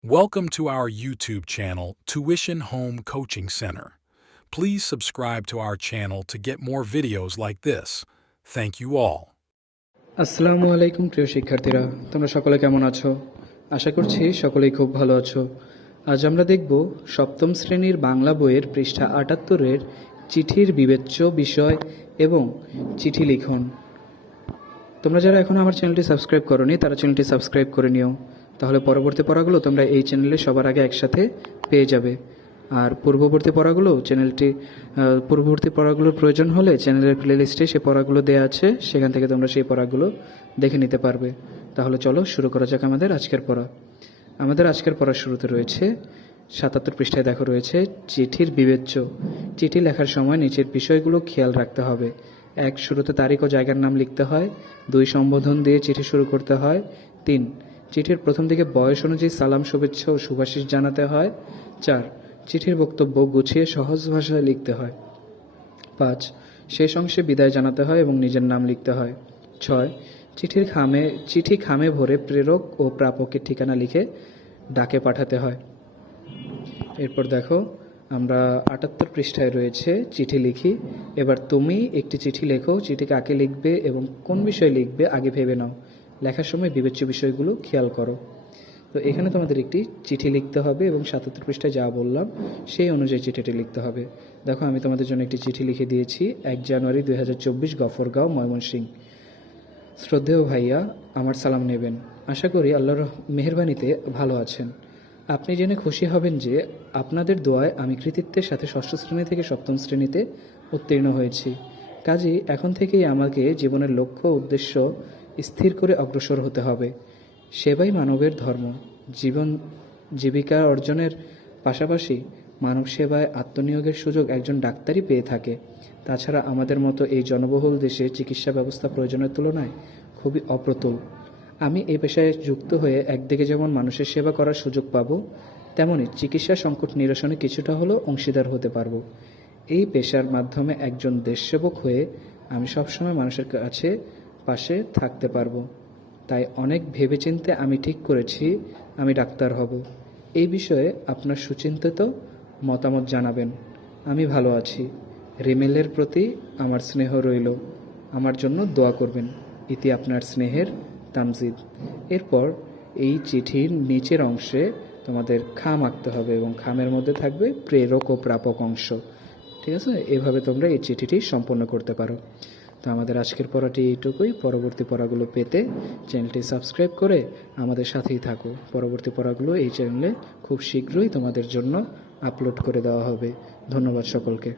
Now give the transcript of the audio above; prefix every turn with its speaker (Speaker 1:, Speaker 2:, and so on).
Speaker 1: Welcome to our YouTube channel, Tuition Home Coaching Center. Please subscribe to our channel to get more videos like this. Thank you all.
Speaker 2: আসসালামু আলাইকুম প্রিয় শিক্ষার্থীরা তোমরা সকলে কেমন আছো আশা করছি সকলেই খুব ভালো আছো আজ আমরা দেখব সপ্তম শ্রেণীর বাংলা বইয়ের পৃষ্ঠা আটাত্তরের চিঠির বিবেচ্য বিষয় এবং চিঠি লিখন তোমরা যারা এখন আমার চ্যানেলটি সাবস্ক্রাইব করনি তারা চ্যানেলটি সাবস্ক্রাইব করে নিও তাহলে পরবর্তী পড়াগুলো তোমরা এই চ্যানেলে সবার আগে একসাথে পেয়ে যাবে। আর পূর্ববর্তী পড়াগুলো চ্যানেলটি পূর্ববর্তী পড়াগুলোর প্রয়োজন হলে চ্যানেলের প্লেলিস্টে সেই পড়াগুলো দেওয়া আছে, সেখান থেকে তোমরা সেই পড়াগুলো দেখে নিতে পারবে। তাহলে চলো শুরু করা যাক আমাদের আজকের পড়া। আমাদের আজকের পড়ার শুরুতে রয়েছে, সাতাত্তর পৃষ্ঠায় দেখো রয়েছে, চিঠির বিবেচ্য। চিঠি লেখার সময় নিচের বিষয়গুলো খেয়াল রাখতে হবে। এক, শুরুতে তারিখ ও জায়গার নাম লিখতে হয়। দুই, সম্বোধন দিয়ে চিঠি শুরু করতে হয়। তিন চিঠির প্রথম দিকে বয়স অনুযায়ী সালাম, শুভেচ্ছা ও শুভাশিস জানাতে হয়। চার, চিঠির বক্তব্য গুছিয়ে সহজ ভাষায় লিখতে হয়। পাঁচ, শেষ অংশে বিদায় জানাতে হয় এবং নিজের নাম লিখতে হয়। ছয়, চিঠির খামে, চিঠি খামে ভরে প্রেরক ও প্রাপকের ঠিকানা লিখে ডাকে পাঠাতে হয়। এরপর দেখো, আমরা আটাত্তর পৃষ্ঠায় রয়েছে, চিঠি লিখি। এবার তুমি একটি চিঠি লেখো চিঠি কাকে লিখবে এবং কোন বিষয়ে লিখবে, আগে ভেবে নাও। লেখার সময় বিবেচ্য বিষয়গুলো খেয়াল করো। তো এখানে তোমাদের একটি চিঠি লিখতে হবে এবং সাতাত্তর পৃষ্ঠায় যা বললাম, সেই অনুযায়ী চিঠিটি লিখতে হবে। দেখো, আমি তোমাদের জন্য একটি চিঠি লিখে দিয়েছি, এক জানুয়ারি দুই হাজার চব্বিশ গফরগাঁও ময়মনসিংহ। শ্রদ্ধেয় ভাইয়া, আমার সালাম নেবেন। আশা করি আল্লাহর মেহরবানিতে ভালো আছেন। আপনি জেনে খুশি হবেন যে আপনাদের দোয়ায় আমি কৃতিত্বের সাথে ষষ্ঠ শ্রেণি থেকে সপ্তম শ্রেণীতে উত্তীর্ণ হয়েছি। কাজেই এখন থেকেই আমাকে জীবনের লক্ষ্য, উদ্দেশ্য স্থির করে অগ্রসর হতে হবে। সেবাই মানবের ধর্ম। জীবন, জীবিকা অর্জনের পাশাপাশি মানব সেবায় আত্মনিয়োগের সুযোগ একজন ডাক্তারই পেয়ে থাকে। তাছাড়া আমাদের মতো এই জনবহুল দেশে চিকিৎসা ব্যবস্থা প্রয়োজনের তুলনায় খুবই অপ্রতুল। আমি এই পেশায় যুক্ত হয়ে একদিকে যেমন মানুষের সেবা করার সুযোগ পাব, তেমনি চিকিৎসা সংকট নিরসনে কিছুটা হলেও অংশীদার হতে পারব। এই পেশার মাধ্যমে একজন দেশসেবক হয়ে আমি সবসময় মানুষের কাছে পাশে থাকতে পারব। তাই অনেক ভেবেচিন্তে আমি ঠিক করেছি, আমি ডাক্তার হব। এই বিষয়ে আপনার সুচিন্তিত মতামত জানাবেন। আমি ভালো আছি। রিমেলের প্রতি আমার স্নেহ রইল। আমার জন্য দোয়া করবেন। ইতি আপনার স্নেহের তামজিদ। এরপর এই চিঠির নিচের অংশে তোমাদের খাম আঁকতে হবে এবং খামের মধ্যে থাকবে প্রেরক ও প্রাপক অংশ। ঠিক আছে? এভাবে তোমরা এই চিঠিটি সম্পন্ন করতে পারো। তো আমাদের আজকের পড়াটি এইটুকুই। পরবর্তী পড়াগুলো পেতে চ্যানেলটি সাবস্ক্রাইব করে আমাদের সাথেই থাকো। পরবর্তী পড়াগুলো এই চ্যানেলে খুব শীঘ্রই তোমাদের জন্য আপলোড করে দেওয়া হবে। ধন্যবাদ সকলকে।